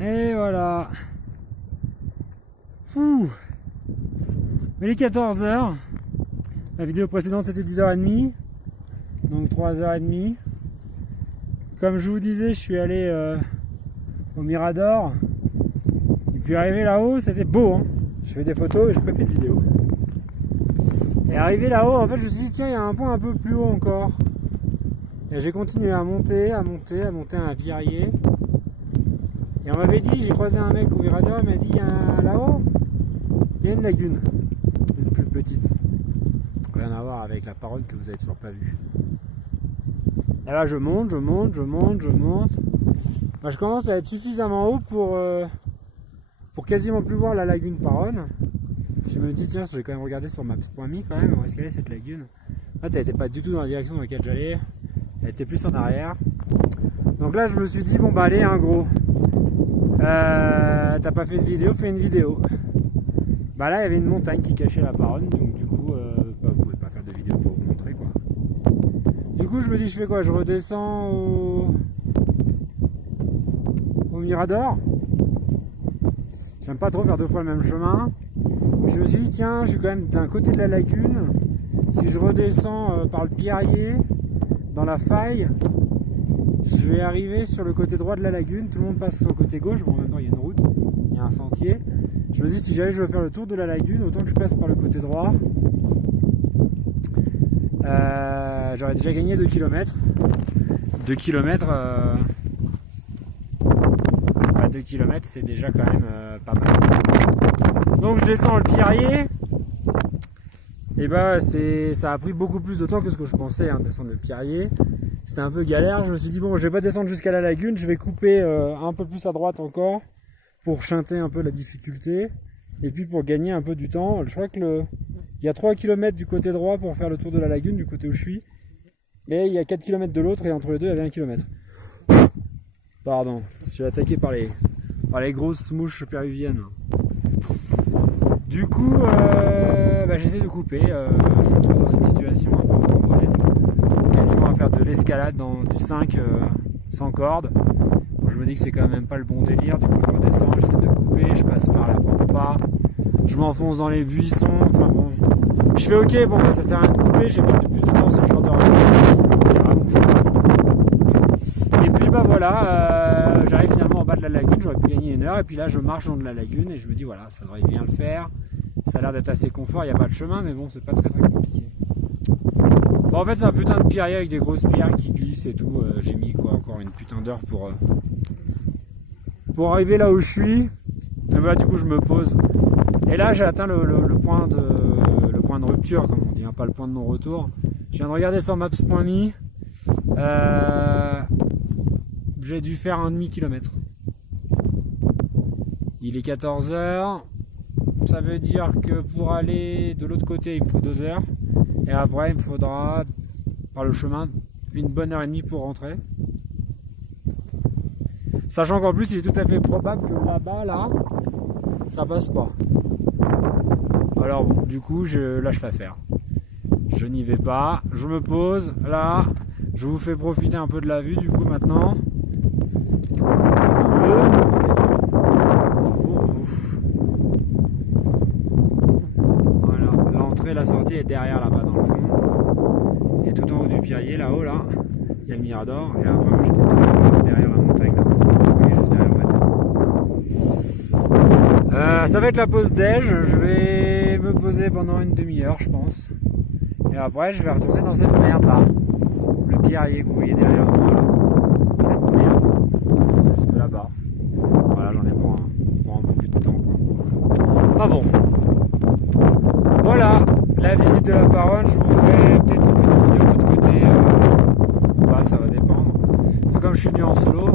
Et voilà. Ouh. Il est 14h. La vidéo précédente c'était 10h30. Donc 3h30. Comme je vous disais, je suis allé au Mirador. Et puis arrivé là-haut, c'était beau. Hein. Je fais des photos et je fais des vidéos. Et arrivé là-haut, en fait, je me suis dit, tiens, il y a un point un peu plus haut encore. Et j'ai continué à monter un pierrier. Et on m'avait dit, j'ai croisé un mec au Mirador, il m'a dit, là-haut, il y a une lagune. Une plus petite. Rien à voir avec la parole que vous avez toujours pas vue. Et là, je monte. Bah, je commence à être suffisamment haut pour quasiment plus voir la lagune Paronne. Je me dis, tiens, je vais quand même regarder sur Maps.me quand même, où est-ce qu'elle est cette lagune. Là, elle n'était pas du tout dans la direction dans laquelle j'allais, elle était plus en arrière. Donc là, je me suis dit, bon bah allez, un gros. T'as pas fait de vidéo, fais une vidéo. Bah là, il y avait une montagne qui cachait la Paronne, donc du coup, bah, vous pouvez pas faire de vidéo pour vous montrer quoi. Du coup, je me dis, je fais quoi? Je redescends au Mirador. J'aime pas trop faire deux fois le même chemin. Je me suis dit, tiens, je suis quand même d'un côté de la lagune. Si je redescends par le Pierrier, dans la faille, je vais arriver sur le côté droit de la lagune. Tout le monde passe sur le côté gauche. Bon, en même temps, il y a une route, il y a un sentier. Je me dis, si jamais je veux faire le tour de la lagune, autant que je passe par le côté droit. J'aurais déjà gagné 2 km. 2 km, 2 km, c'est déjà quand même pas mal. Donc je descends le Pierrier. Et bah ça a pris beaucoup plus de temps que ce que je pensais, hein, descendre le Pierrier. C'était un peu galère. Je me suis dit bon, je vais pas descendre jusqu'à la lagune, je vais couper un peu plus à droite encore pour chanter un peu la difficulté. Et puis pour gagner un peu du temps. Je crois que il y a 3 km du côté droit pour faire le tour de la lagune, du côté où je suis. Mais il y a 4 km de l'autre et entre les deux il y avait 1 km. Pardon, je suis attaqué par les grosses mouches péruviennes. Du coup, j'essaie de couper. Je me retrouve dans cette situation un peu rocambolesque. Quasiment à faire de l'escalade dans du 5 sans corde. Bon, je me dis que c'est quand même pas le bon délire. Du coup, je redescends, j'essaie de couper. Je passe par la pampa. Je m'enfonce dans les buissons. Enfin bon, je fais ok. Bon, ça sert à rien de couper. J'ai perdu plus de temps. C'est le genre de et puis bah voilà, j'arrive finalement en bas de la lagune, j'aurais pu gagner 1 heure, et puis là je marche dans de la lagune et je me dis voilà, ça devrait bien le faire, ça a l'air d'être assez confort, il n'y a pas de chemin, mais bon, c'est pas très compliqué. Bon, en fait c'est un putain de pierrier avec des grosses pierres qui glissent et tout, j'ai mis quoi, encore une putain d'heure pour arriver là où je suis, et voilà, du coup je me pose, et là j'ai atteint le point de rupture, comme on dit, hein, pas le point de non-retour. Je viens de regarder sur Maps.me. J'ai dû faire un demi-kilomètre. Il est 14h. Ça veut dire que pour aller de l'autre côté, il me faut 2 heures. Et après, il me faudra, par le chemin, une bonne heure et demie pour rentrer. Sachant qu'en plus, il est tout à fait probable que là-bas, là, ça passe pas. Alors bon, du coup, je lâche l'affaire. Je n'y vais pas. Je me pose là. Je vous fais profiter un peu de la vue du coup maintenant. C'est mieux pour vous. Voilà, l'entrée et la sortie est derrière là-bas dans le fond. Et tout en haut du Pierrier, là-haut là, il y a le Mirador. Et après moi j'étais tout derrière la montagne là, parce que vous voyez juste derrière ma tête. Ça va être la pause déj. Je vais me poser pendant une demi-heure je pense. Et après je vais retourner dans cette merde là. Le Pierrier que vous voyez derrière moi là. Cette merde. Jusque là-bas. Voilà, j'en ai pour un peu plus de temps quoi. Ah bon. Voilà, la visite de la Paronne, je vous ferai peut-être une petite vidéo de l'autre côté. Ou pas, ça va dépendre. Parce que comme je suis venu en solo,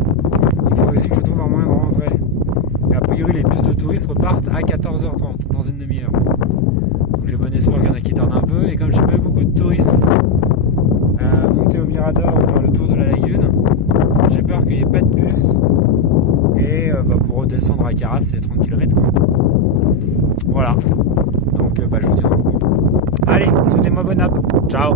il faut aussi que je trouve un moyen de rentrer. Et a priori les bus de touristes repartent à 14h30, dans une demi-heure. Donc j'ai bon espoir qu'il y en a qui tardent un peu. Et comme j'ai pas eu beaucoup de touristes monter au Mirador ou faire le tour de la lagune, j'ai peur qu'il n'y ait pas de bus. Et pour redescendre à Carras, c'est 30 km quoi. Voilà. Donc je vous tiens au courant. Allez, souhaitez-moi bonne app. Ciao.